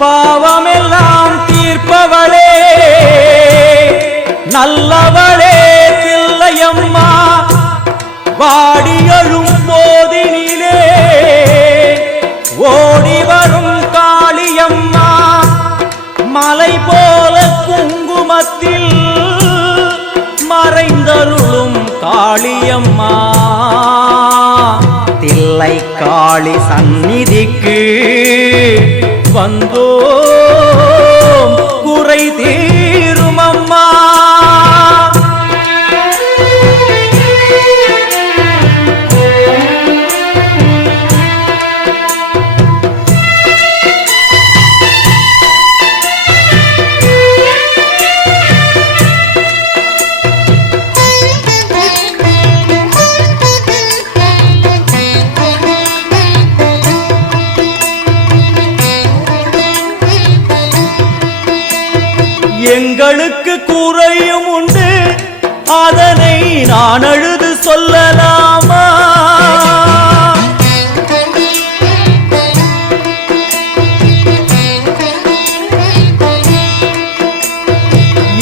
பாவமெல்லாம் தீர்ப்பவளே நல்லவளே தில்லையம்மா வாடியழும் போதினிலே ஓடி வரும் காளியம்மா மலை போல குங்குமத்தில் மறைந்தருளும் காளியம்மா தில்லை காளி சந்நிதிக்கு வந்தோம் குறை தீரும் அம்மா எங்களுக்கு குறையும் உண்டு அதனை நான் அழுது சொல்லலாமா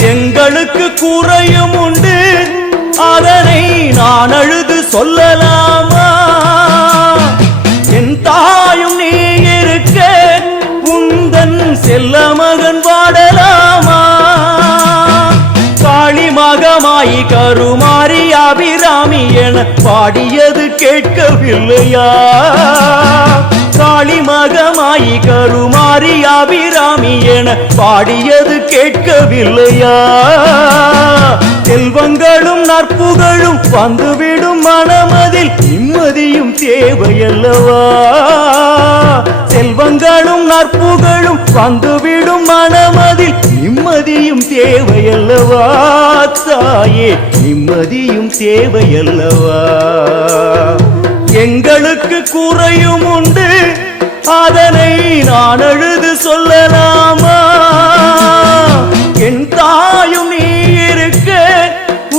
எங்களுக்கு குறையும் உண்டு அதனை நான் அழுது சொல்லலாமா என் தாயும் நீ இருக்க உந்தன் செல்ல மகன் வாடலாமா காளிமகமாயி கருமாரி அபிராமி என பாடியது கேட்கவில்லையா காளிமகமாயி கருமாரி அபிராமி என பாடியது கேட்கவில்லையா செல்வங்களும் நற்புகழும் வந்துவிடும் மனமதில் நிம்மதியும் தேவையல்லவா செல்வங்களும் நற்புகழும் வந்துவிடும் மனமதில் நிம்மதியும் தேவையல்லவா தாயே நிம்மதியும் தேவையல்லவா எங்களுக்கு குறையும் உண்டு அதனை நான் அழுது சொல்லலாமா என் தாயும் நீ இருக்க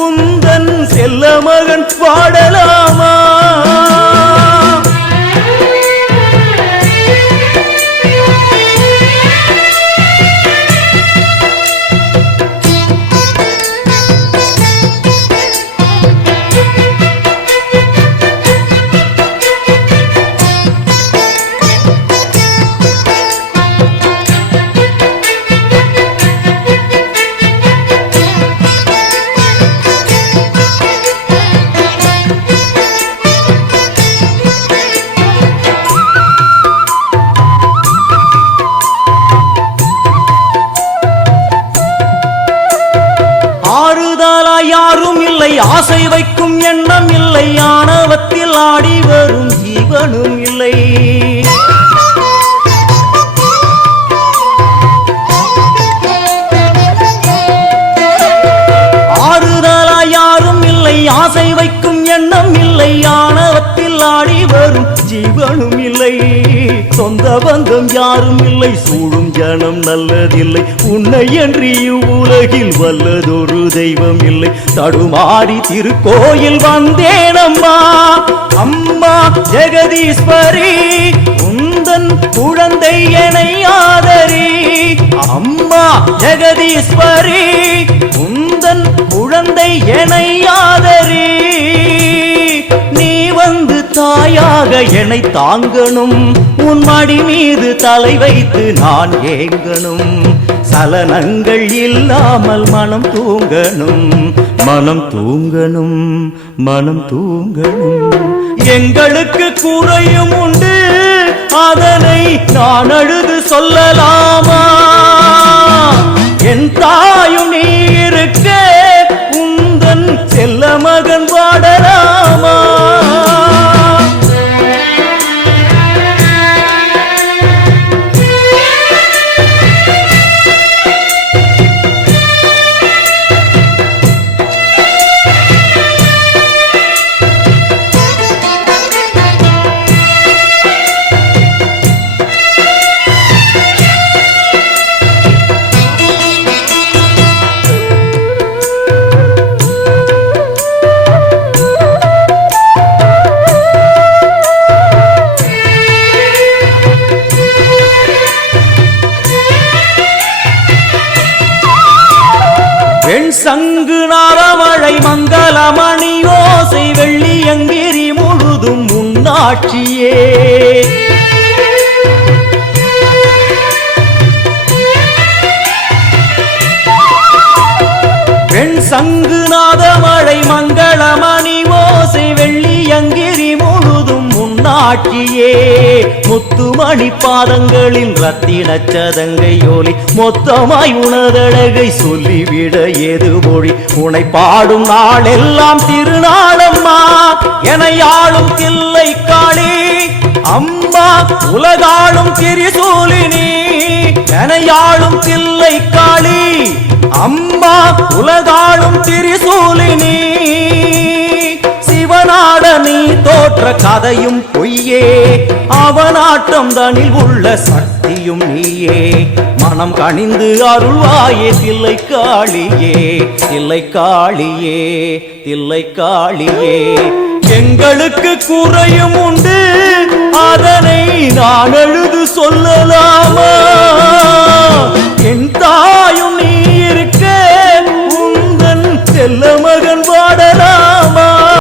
உந்தன் செல்ல மகன் பாடலாமா யாரும் இல்லை ஆசை வைக்கும் எண்ணம் இல்லை ஆணவத்தில் ஆடி வரும் ஜீவனும் இல்லை ஆறுதலா யாரும் இல்லை ஆசை வைக்கும் எண்ணம் இல்லை ஆணவத்தில் ஆடி வரும் ஜீவனும் இல்லை சொந்த பந்தம் யாரும் இல்லை சூழும் ஜனம் நல்லதில்லை உன்னை என்று இவ்வுலகில் வல்லதொரு தெய்வம் இல்லை தடுமாறி திருக்கோயில் வந்தேனம்மா அம்மா ஜெகதீஸ்வரி உந்தன் குழந்தை என்னை ஆதரி அம்மா ஜெகதீஸ்வரி உந்தன் குழந்தை என்னை ஆதரி நீ வந்து தாயாக என்னை தாங்கணும் உன் மடி மீது தலை வைத்து நான் ஏங்கணும் சலனங்கள் இல்லாமல் மனம் தூங்கணும் மனம் தூங்கணும் மனம் தூங்கணும் எங்களுக்கு குறையும் உண்டு அதனை நான் அழுது சொல்லலாமா என் தாயும் நீ இருக்க உந்தன் செல்ல மகன் வாடலாமா பொன்னாட்சியே. வெண் சங்குநாத மழை மங்களமணி ஓசை வெள்ளியங்கிரி முழுதும் முன்னாட்சியே. முத்துமணி பாதங்களின் ரத்தின சதங்கையோலி மொத்தமாய் உணதழகை சொல்லிவிட ஏது மொழி. உனை பாடும் நாளெல்லாம் திருநாளம்மா எனையாளும் தில்லை காளி. அம்மா உலகாளும் திரிசூலினி எனையாளும் தில்லை காளி. அம்மா உலகாளும் திரிசூலினி. சிவனாட நீ தோற்ற கதையும் பொய்யே, அவனாட்டம் தனில் உள்ள சக்தியும் நீயே. மனம் கனிந்து அருள்வாயே தில்லை காளியே, தில்லை காளியே, தில்லை காளியே. எங்களுக்கு குறையும் உண்டு, அதனை நான் அழுது சொல்லலாமா?